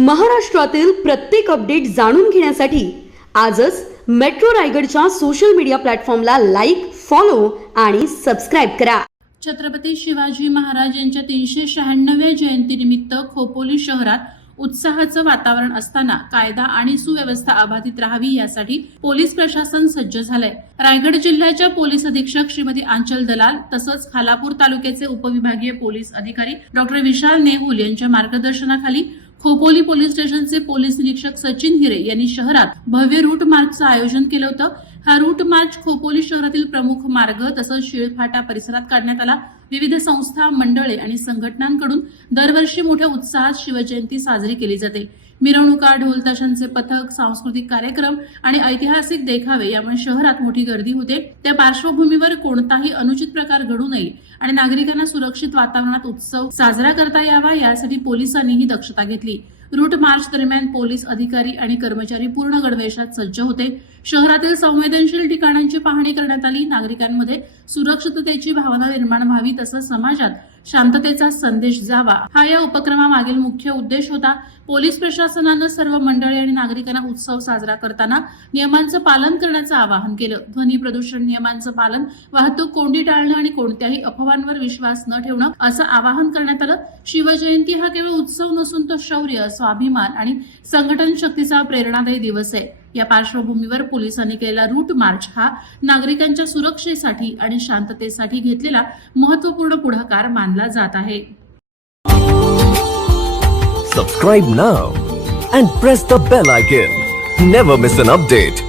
महाराष्ट्रातील प्रत्येक अपडेट जाणून घेण्यासाठी आजच मेट्रो रायगडच्या सोशल मीडिया प्लॅटफॉर्मला लाईक फॉलो आणि सबस्क्राईब करा. छत्रपती शिवाजी महाराज यांच्या तीनशे शहाण्णव्या जयंतीनिमित्त खोपोली शहरात उत्साहाचं वातावरण असताना कायदा आणि सुव्यवस्था अबाधित राहावी यासाठी पोलीस प्रशासन सज्ज झालंय. रायगड जिल्ह्याच्या पोलीस अधीक्षक श्रीमती आंचल दलाल तसंच खालापूर तालुक्याचे उपविभागीय पोलीस अधिकारी डॉक्टर विशाल नेहुल यांच्या मार्गदर्शनाखाली खोपोली पोलीस स्टेशनचे पोलीस निरीक्षक सचिन हिरे यांनी शहरात भव्य रूट मार्चचं आयोजन केलं होतं. हा रूट मार्च खोपोली शहरातील प्रमुख मार्ग तसंच शिळफाटा परिसरात काढण्यात आला. विविध संस्था मंडळे आणि संघटनांकडून दरवर्षी मोठ्या उत्साहात शिवजयंती साजरी केली जाते. मिरवणुका ढोलताशांचे पथक सांस्कृतिक कार्यक्रम आणि ऐतिहासिक देखावे यामुळे शहरात मोठी गर्दी होते. त्या पार्श्वभूमीवर कोणताही अनुचित प्रकार घडू नये आणि नागरिकांना सुरक्षित वातावरणात उत्सव साजरा करता यावा यासाठी पोलिसांनीही दक्षता घेतली. रूट मार्च दरम्यान पोलीस अधिकारी आणि कर्मचारी पूर्ण गणवेशात सज्ज होते. शहरातील संवेदनशील ठिकाणांची पाहणी करण्यात आली. नागरिकांमध्ये सुरक्षिततेची भावना निर्माण व्हावी तसंच समाजात शांततेचा संदेश जावा हा या उपक्रमामागील मुख्य उद्देश होता. पोलीस प्रशासनानं सर्व मंडळी आणि नागरिकांना उत्सव साजरा करताना नियमांचं पालन करण्याचं आवाहन केलं. ध्वनी प्रदूषण नियमांचं पालन वाहतूक कोंडी टाळणं आणि कोणत्याही अफवांवर विश्वास न ठेवणं असं आवाहन करण्यात आलं. शिवजयंती हा केवळ उत्सव नसून तो शौर्य स्वाभिमान आणि संघटन शक्तीचा प्रेरणादायी दिवस आहे. या पार्श्वभूमीवर पोलिसांनी केलेला रूट मार्च हा नागरिकांच्या सुरक्षेसाठी आणि शांततेसाठी घेतलेला महत्त्वपूर्ण पुढाकार मानला जात आहे. Subscribe now and press the bell icon never miss an update